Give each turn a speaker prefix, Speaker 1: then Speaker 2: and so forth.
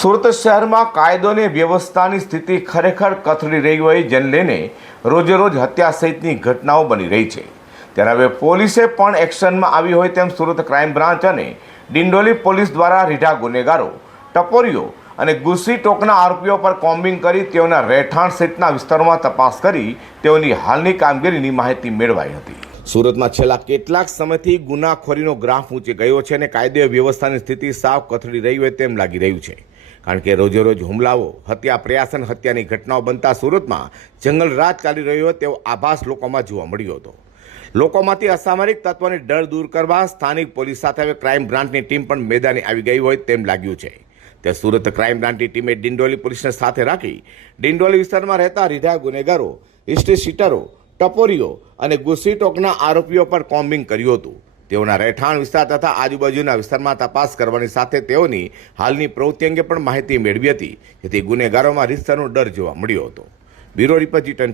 Speaker 1: સુરત શહેરમાં કાયદો અને વ્યવસ્થાની સ્થિતિ ખરેખર કથળી રહી હોય જેને લઈને રોજે રોજ હત્યા સહિતની ઘટનાઓ બની રહી છે. ત્યારે હવે પોલીસે પણ એક્શનમાં આવી હોય તેમ સુરત ક્રાઇમ બ્રાન્ચ અને ડિંડોલી પોલીસ દ્વારા રીઢા ગુનેગારો, ટપોરીઓ અને ગુસ્સી ટોકના આરોપીઓ પર કોમ્બિંગ કરી તેઓના રહેઠાણ સહિતના વિસ્તારોમાં તપાસ કરી તેઓની હાલની કામગીરીની માહિતી મેળવાઈ હતી. સુરતમાં છેલ્લા કેટલાક સમયથી ગુનાખોરીનો ગ્રાફ ઊંચે ગયો છે અને કાયદો વ્યવસ્થાની સ્થિતિ સાવ કથળી રહી હોય તેમ લાગી રહ્યું છે. કારણ કે રોજેરોજ હુમલાઓ, હત્યા, પ્રયાસ અને હત્યાની ઘટનાઓ બનતા સુરતમાં જંગલ રાજ ચાલી રહ્યો તેવો આભાસ લોકોમાં જોવા મળ્યો હતો. લોકોમાંથી અસામરિક તત્વોની ડર દૂર કરવા સ્થાનિક પોલીસ સાથે હવે ક્રાઇમ બ્રાન્ચની ટીમ પણ મેદાને આવી ગઈ હોય તેમ લાગ્યું છે. તે સુરત ક્રાઇમ બ્રાન્ચની ટીમે ડિંડોલી પોલીસને સાથે રાખી ડિંડોલી વિસ્તારમાં રહેતા રીઢા ગુનેગારો, હિસ્ટ્રી શીટરો ટપોરીઓ અને ગુસ્સી ટોકના આરોપીઓ પર કોમ્બિંગ કર્યું હતું. તેઓના રહેઠાણ વિસ્તાર તથા આજુબાજુના વિસ્તારમાં તપાસ કરવાની સાથે તેઓની હાલની પ્રવૃત્તિ અંગે પણ માહિતી મેળવી હતી. જેથી ગુનેગારોમાં રીતસરનો ડર જોવા મળ્યો હતો. બ્યુરો રિપોર્ટ જી ટેન